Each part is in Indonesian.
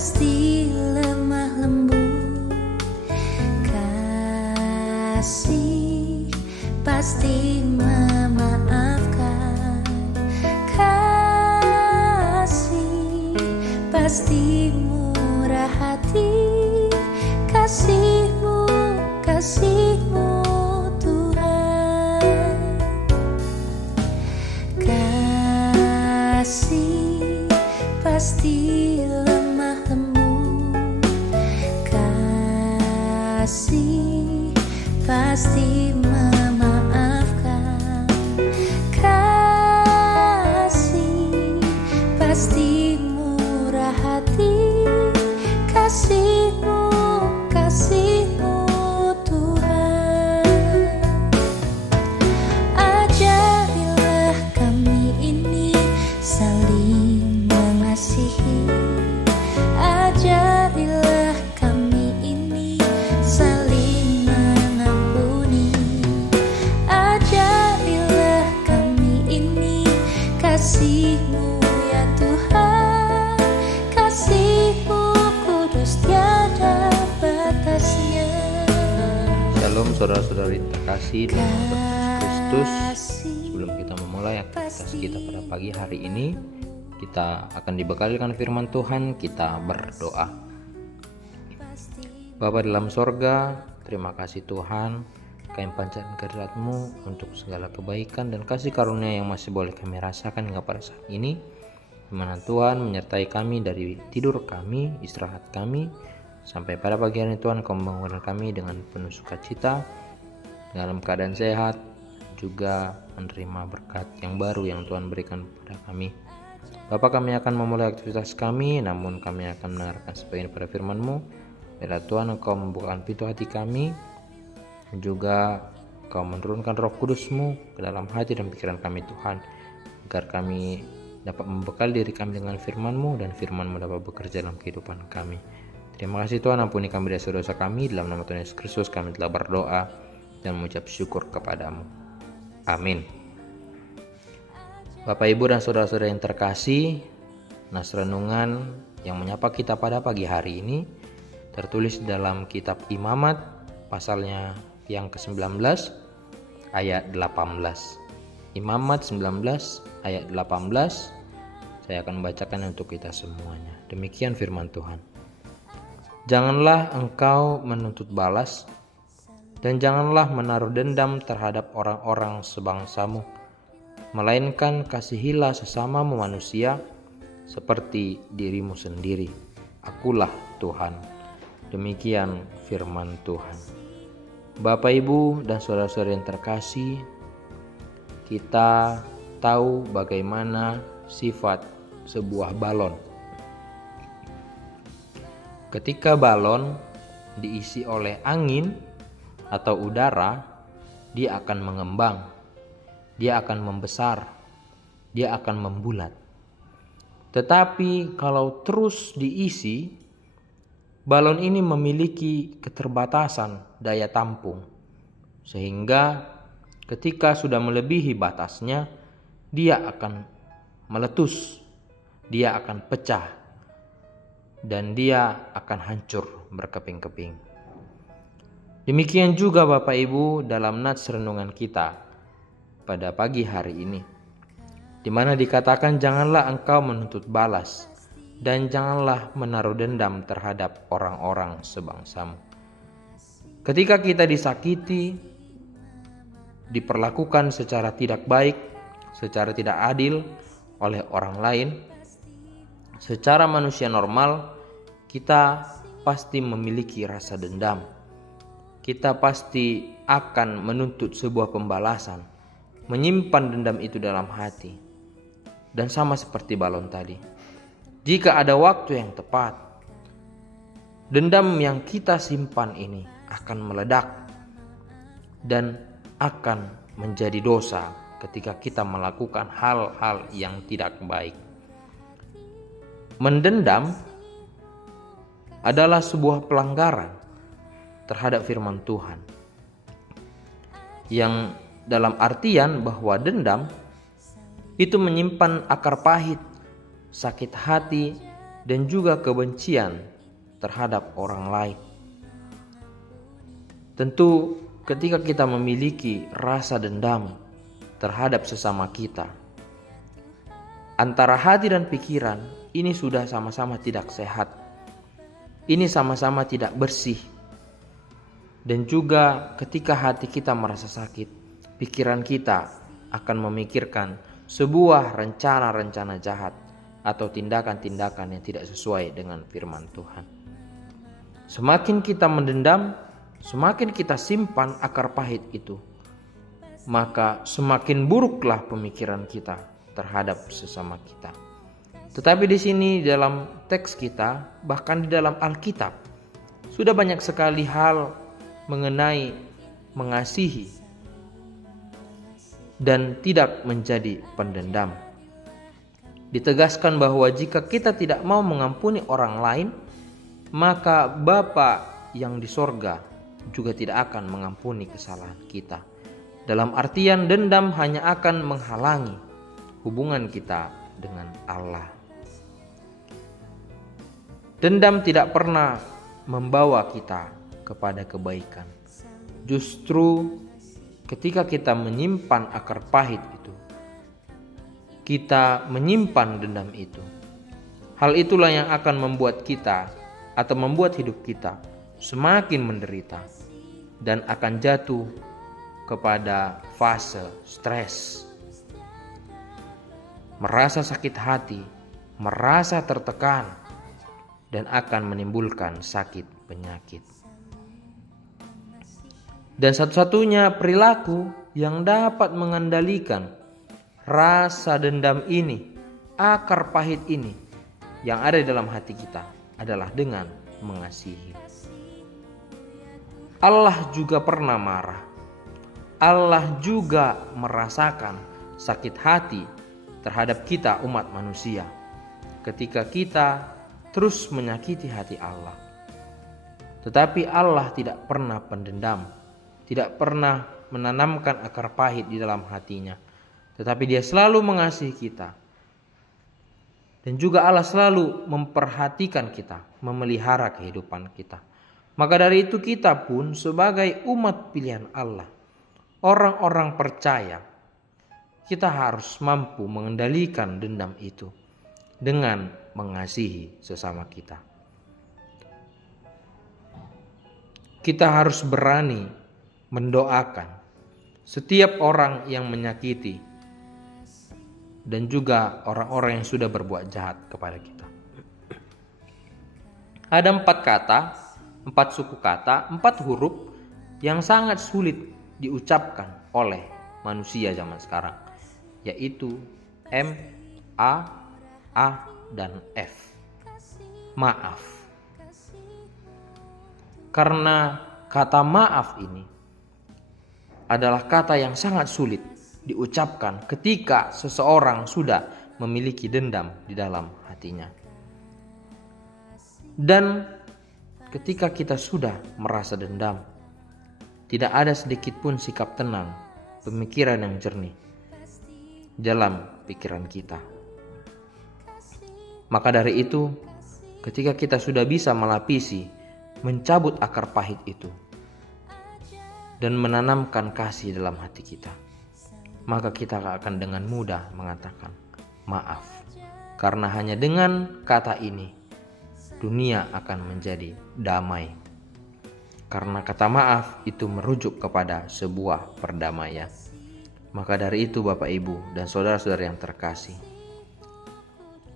pasti lemah lembut, kasih pasti memaafkan, kasih pasti murah hati, kasihmu, kasihmu Tuhan. Kasih pasti lemah lembut, kasih pasti memaafkan, kasih pasti murah hati, kasihmu, kasihmu Tuhan. Ajarilah kami ini saling mengasihi, ajarilah kami ini saling mengampuni, ajarilah kami ini kasihmu ya Tuhan, kasihmu kudus tiada batasnya. Shalom saudara-saudari terkasih dalam Yesus Kristus. Sebelum kita memulai aktivitas kita pada pagi hari ini, kita akan dibekali dengan firman Tuhan. Kita berdoa. Bapa dalam sorga, terima kasih Tuhan, kami panjatkan kehadirat-Mu untuk segala kebaikan dan kasih karunia yang masih boleh kami rasakan hingga pada saat ini, di mana Tuhan menyertai kami dari tidur kami, istirahat kami, sampai pada pagi hari Tuhan Kau membangunkan kami dengan penuh sukacita, dalam keadaan sehat, juga menerima berkat yang baru yang Tuhan berikan kepada kami. Bapa, kami akan memulai aktivitas kami, namun kami akan mendengarkan sebagian pada firman-Mu. Biarlah Tuhan Engkau membukakan pintu hati kami, juga Engkau menurunkan Roh Kudus-Mu ke dalam hati dan pikiran kami Tuhan, agar kami dapat membekali diri kami dengan firman-Mu dan firman-Mu dapat bekerja dalam kehidupan kami. Terima kasih Tuhan, ampuni kami dosa-dosa kami. Dalam nama Tuhan Yesus Kristus kami telah berdoa dan mengucap syukur kepadamu. Amin. Bapak, Ibu, dan saudara-saudara yang terkasih, nas renungan yang menyapa kita pada pagi hari ini tertulis dalam kitab Imamat pasalnya yang ke-19 ayat 18. Imamat 19 ayat 18. Saya akan membacakan untuk kita semuanya. Demikian firman Tuhan. Janganlah engkau menuntut balas, dan janganlah menaruh dendam terhadap orang-orang sebangsamu, melainkan kasihilah sesamamu manusia seperti dirimu sendiri. Akulah Tuhan. Demikian firman Tuhan. Bapak, Ibu, dan saudara-saudara yang terkasih, kita tahu bagaimana sifat sebuah balon. Ketika balon diisi oleh angin atau udara, dia akan mengembang, dia akan membesar, dia akan membulat. Tetapi kalau terus diisi, balon ini memiliki keterbatasan daya tampung, sehingga ketika sudah melebihi batasnya, dia akan meletus, dia akan pecah, dan dia akan hancur berkeping-keping. Demikian juga Bapak Ibu dalam nats renungan kita pada pagi hari ini, di mana dikatakan janganlah engkau menuntut balas, dan janganlah menaruh dendam terhadap orang-orang sebangsamu. Ketika kita disakiti, diperlakukan secara tidak baik, secara tidak adil oleh orang lain, secara manusia normal, kita pasti memiliki rasa dendam. Kita pasti akan menuntut sebuah pembalasan, menyimpan dendam itu dalam hati. Dan sama seperti balon tadi, jika ada waktu yang tepat, dendam yang kita simpan ini akan meledak dan akan menjadi dosa ketika kita melakukan hal-hal yang tidak baik. Mendendam adalah sebuah pelanggaran terhadap firman Tuhan, yang dalam artian bahwa dendam itu menyimpan akar pahit, sakit hati, dan juga kebencian terhadap orang lain. Tentu ketika kita memiliki rasa dendam terhadap sesama kita, antara hati dan pikiran ini sudah sama-sama tidak sehat. Ini sama-sama tidak bersih. Dan juga ketika hati kita merasa sakit, pikiran kita akan memikirkan sebuah rencana-rencana jahat atau tindakan-tindakan yang tidak sesuai dengan firman Tuhan. Semakin kita mendendam, semakin kita simpan akar pahit itu, maka semakin buruklah pemikiran kita terhadap sesama kita. Tetapi di sini dalam teks kita, bahkan di dalam Alkitab, sudah banyak sekali hal mengenai mengasihi dan tidak menjadi pendendam. Ditegaskan bahwa jika kita tidak mau mengampuni orang lain, maka Bapa yang di sorga juga tidak akan mengampuni kesalahan kita. Dalam artian dendam hanya akan menghalangi hubungan kita dengan Allah. Dendam tidak pernah membawa kita kepada kebaikan. Justru ketika kita menyimpan akar pahit itu, kita menyimpan dendam itu. Hal itulah yang akan membuat kita atau membuat hidup kita semakin menderita dan akan jatuh kepada fase stres, merasa sakit hati, merasa tertekan, dan akan menimbulkan sakit penyakit. Dan satu-satunya perilaku yang dapat mengendalikan rasa dendam ini, akar pahit ini yang ada di dalam hati kita adalah dengan mengasihi. Allah juga pernah marah. Allah juga merasakan sakit hati terhadap kita umat manusia ketika kita terus menyakiti hati Allah. Tetapi Allah tidak pernah pendendam, tidak pernah menanamkan akar pahit di dalam hatinya, tetapi Dia selalu mengasihi kita. Dan juga Allah selalu memperhatikan kita, memelihara kehidupan kita. Maka dari itu kita pun sebagai umat pilihan Allah, orang-orang percaya, kita harus mampu mengendalikan dendam itu dengan mengasihi sesama kita. Kita harus berani mendoakan setiap orang yang menyakiti dan juga orang-orang yang sudah berbuat jahat kepada kita. Ada 4 kata, 4 suku kata, 4 huruf yang sangat sulit diucapkan oleh manusia zaman sekarang, yaitu M, A, dan F. Maaf. Karena kata maaf ini adalah kata yang sangat sulit diucapkan ketika seseorang sudah memiliki dendam di dalam hatinya. Dan ketika kita sudah merasa dendam, tidak ada sedikit pun sikap tenang, pemikiran yang jernih dalam pikiran kita. Maka dari itu, ketika kita sudah bisa melapisi, mencabut akar pahit itu, dan menanamkan kasih dalam hati kita, maka kita akan dengan mudah mengatakan maaf. Karena hanya dengan kata ini, dunia akan menjadi damai. Karena kata maaf itu merujuk kepada sebuah perdamaian. Maka dari itu Bapak Ibu dan saudara-saudara yang terkasih,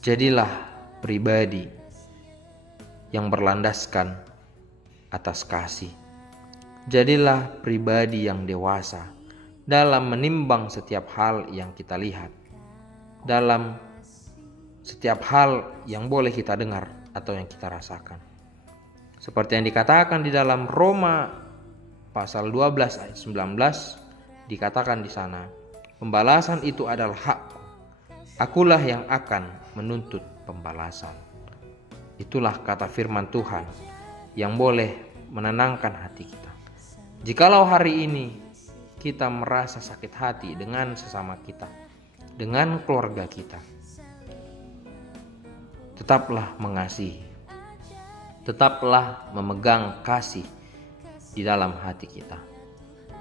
jadilah pribadi yang berlandaskan atas kasih. Jadilah pribadi yang dewasa dalam menimbang setiap hal yang kita lihat, dalam setiap hal yang boleh kita dengar atau yang kita rasakan. Seperti yang dikatakan di dalam Roma pasal 12 ayat 19, dikatakan di sana, pembalasan itu adalah hakku. Akulah yang akan menuntut pembalasan. Itulah kata firman Tuhan yang boleh menenangkan hati kita. Jikalau hari ini kita merasa sakit hati dengan sesama kita, dengan keluarga kita, tetaplah mengasihi, tetaplah memegang kasih di dalam hati kita,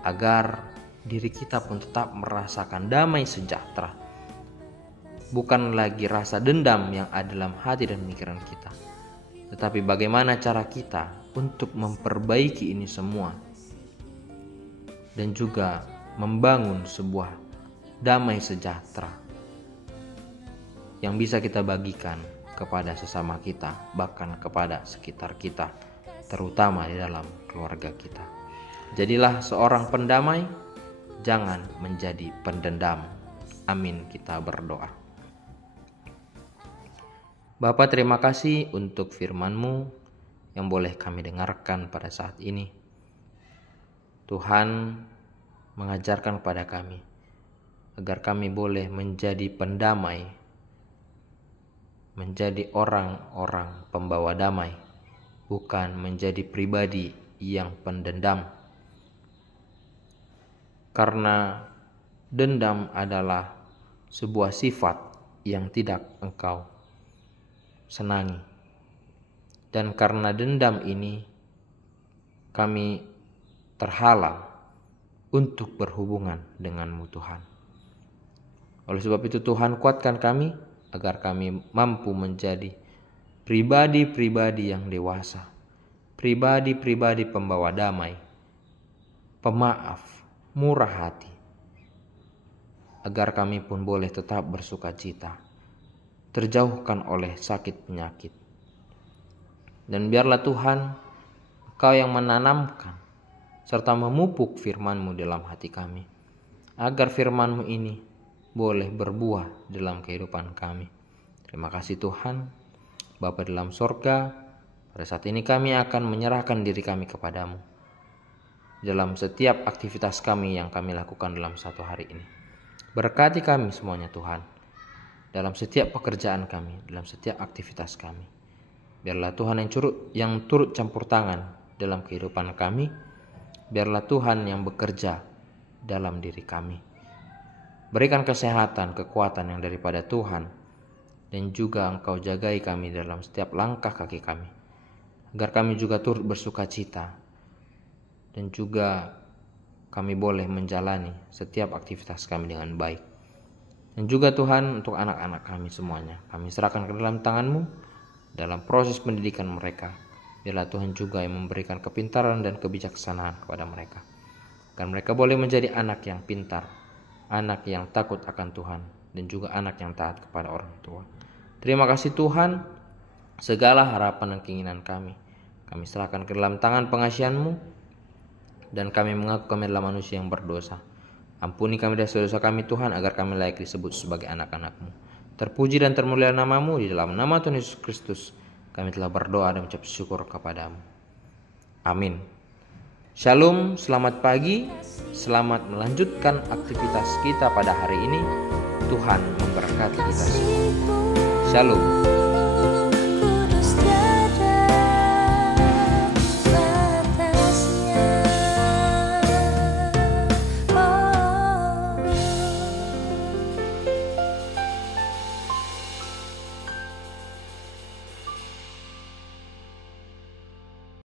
agar diri kita pun tetap merasakan damai sejahtera. Bukan lagi rasa dendam yang ada dalam hati dan pikiran kita, tetapi bagaimana cara kita untuk memperbaiki ini semua dan juga membangun sebuah damai sejahtera yang bisa kita bagikan kepada sesama kita, bahkan kepada sekitar kita, terutama di dalam keluarga kita. Jadilah seorang pendamai, jangan menjadi pendendam. Amin, kita berdoa. Bapa, terima kasih untuk firman-Mu yang boleh kami dengarkan pada saat ini. Tuhan mengajarkan kepada kami agar kami boleh menjadi pendamai, menjadi orang-orang pembawa damai, bukan menjadi pribadi yang pendendam. Karena dendam adalah sebuah sifat yang tidak Engkau senangi. Dan karena dendam ini kami terhalang untuk berhubungan dengan-Mu Tuhan. Oleh sebab itu Tuhan, kuatkan kami agar kami mampu menjadi pribadi-pribadi yang dewasa, pribadi-pribadi pembawa damai, pemaaf, murah hati, agar kami pun boleh tetap bersukacita, terjauhkan oleh sakit penyakit. Dan biarlah Tuhan, Engkau yang menanamkan serta memupuk firman-Mu dalam hati kami, agar firman-Mu ini boleh berbuah dalam kehidupan kami. Terima kasih Tuhan, Bapa dalam sorga, pada saat ini kami akan menyerahkan diri kami kepadamu dalam setiap aktivitas kami yang kami lakukan dalam satu hari ini. Berkati kami semuanya Tuhan, dalam setiap pekerjaan kami, dalam setiap aktivitas kami. Biarlah Tuhan yang turut campur tangan dalam kehidupan kami. Biarlah Tuhan yang bekerja dalam diri kami. Berikan kesehatan, kekuatan yang daripada Tuhan, dan juga Engkau jagai kami dalam setiap langkah kaki kami, agar kami juga turut bersukacita, dan juga kami boleh menjalani setiap aktivitas kami dengan baik. Dan juga Tuhan, untuk anak-anak kami semuanya, kami serahkan ke dalam tangan-Mu dalam proses pendidikan mereka. Biarlah Tuhan juga yang memberikan kepintaran dan kebijaksanaan kepada mereka, agar mereka boleh menjadi anak yang pintar, anak yang takut akan Tuhan, dan juga anak yang taat kepada orang tua. Terima kasih Tuhan, segala harapan dan keinginan kami serahkan ke dalam tangan pengasihan-Mu, dan kami mengaku kami adalah manusia yang berdosa. Ampuni kami dosa-dosa kami Tuhan, agar kami layak disebut sebagai anak-anak-Mu. Terpuji dan termulia nama-Mu, di dalam nama Tuhan Yesus Kristus kami telah berdoa dan mengucap syukur kepada-Mu. Amin. Shalom, selamat pagi, selamat melanjutkan aktivitas kita pada hari ini. Tuhan memberkati kita semua. Shalom.